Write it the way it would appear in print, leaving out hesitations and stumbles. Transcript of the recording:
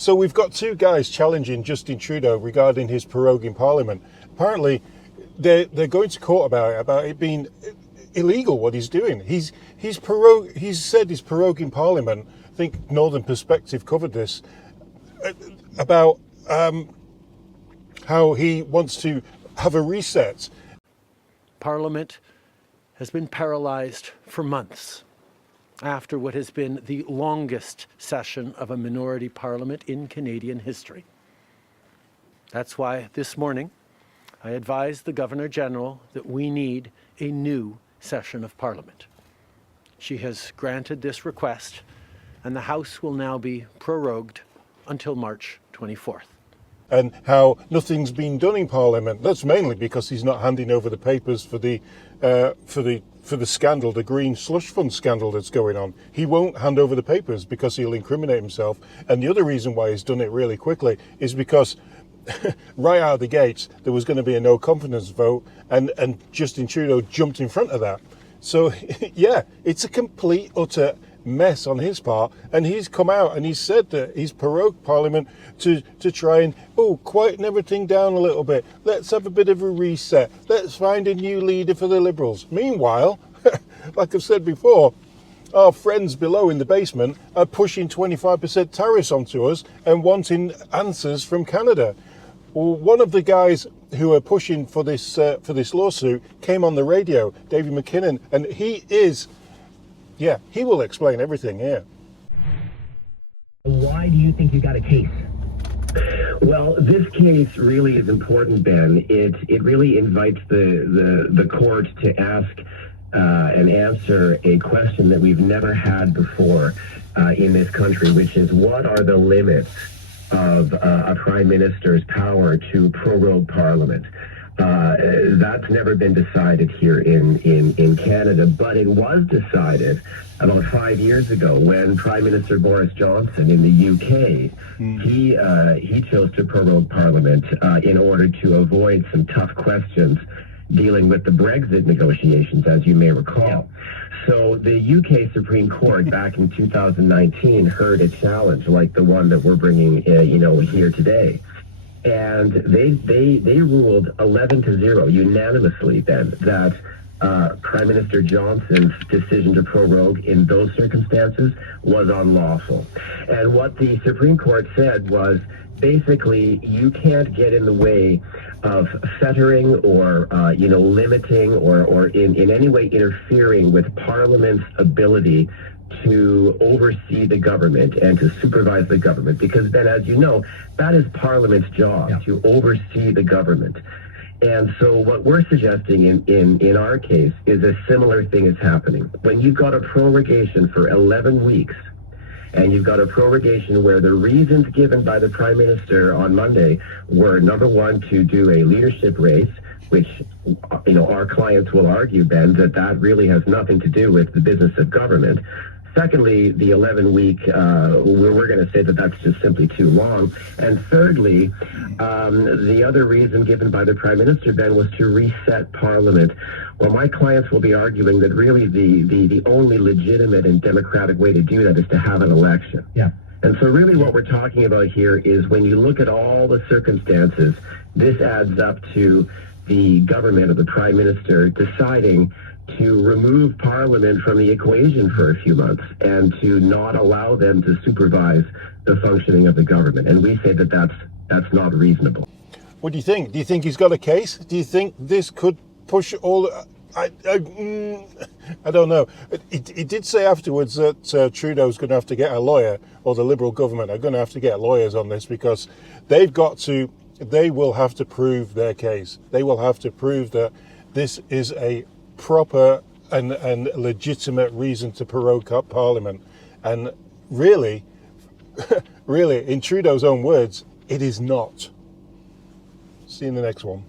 So we've got two guys challenging Justin Trudeau regarding his proroguing Parliament. Apparently, they're going to court about it being illegal what he's doing. He's said he's proroguing Parliament. I think Northern Perspective covered this about how he wants to have a reset. Parliament has been paralysed for months after what has been the longest session of a minority parliament in Canadian history. That's why this morning I advised the Governor-General that we need a new session of Parliament. She has granted this request, and the House will now be prorogued until March 24th. And how nothing's been done in Parliament. That's mainly because he's not handing over the papers for the scandal, the green slush fund scandal that's going on. He won't hand over the papers because he'll incriminate himself. And the other reason why he's done it really quickly is because right out of the gates there was going to be a no confidence vote, and Justin Trudeau jumped in front of that. So yeah, it's a complete utter mess on his part, and he's come out and he's said that he's prorogued Parliament to try and quieten everything down a little bit. Let's have a bit of a reset. Let's find a new leader for the Liberals. Meanwhile, like I've said before, our friends below in the basement are pushing 25% tariffs onto us and wanting answers from Canada. Well, one of the guys who are pushing for this lawsuit came on the radio, David McKinnon, and he will explain everything here. Why do you think you got a case? Well, this case really is important, Ben. It really invites the court to ask and answer a question that we've never had before in this country, which is, what are the limits of a prime minister's power to prorogue Parliament? That's never been decided here in Canada, but it was decided about 5 years ago when Prime Minister Boris Johnson in the UK, he chose to prorogue Parliament in order to avoid some tough questions dealing with the Brexit negotiations, as you may recall. Yeah. So the UK Supreme Court back in 2019 heard a challenge like the one that we're bringing, here today. And they ruled 11-0 unanimously then that Prime Minister Johnson's decision to prorogue in those circumstances was unlawful. And what the Supreme Court said was, basically, you can't get in the way of fettering or limiting or in any way interfering with Parliament's ability to oversee the government and to supervise the government, because then, as you know, that is Parliament's job, to oversee the government. And so what we're suggesting in our case is a similar thing is happening. When you've got a prorogation for 11 weeks, and you've got a prorogation where the reasons given by the Prime Minister on Monday were, number one, to do a leadership race, which, our clients will argue, Ben, that really has nothing to do with the business of government. Secondly, the 11-week, we're going to say that that's just simply too long. And thirdly, the other reason given by the Prime Minister, Ben, was to reset Parliament. Well, my clients will be arguing that really the only legitimate and democratic way to do that is to have an election. Yeah. And so really what we're talking about here is, when you look at all the circumstances, this adds up to the government of the Prime Minister deciding to remove Parliament from the equation for a few months and to not allow them to supervise the functioning of the government. And we say that that's not reasonable. What do you think? Do you think he's got a case? Do you think this could push all... I don't know. He did say afterwards that Trudeau's going to have to get a lawyer, or the Liberal government are going to have to get lawyers on this, because they will have to prove their case. They will have to prove that this is a proper and legitimate reason to prorogue Parliament. And really, in Trudeau's own words, it is not. See you in the next one.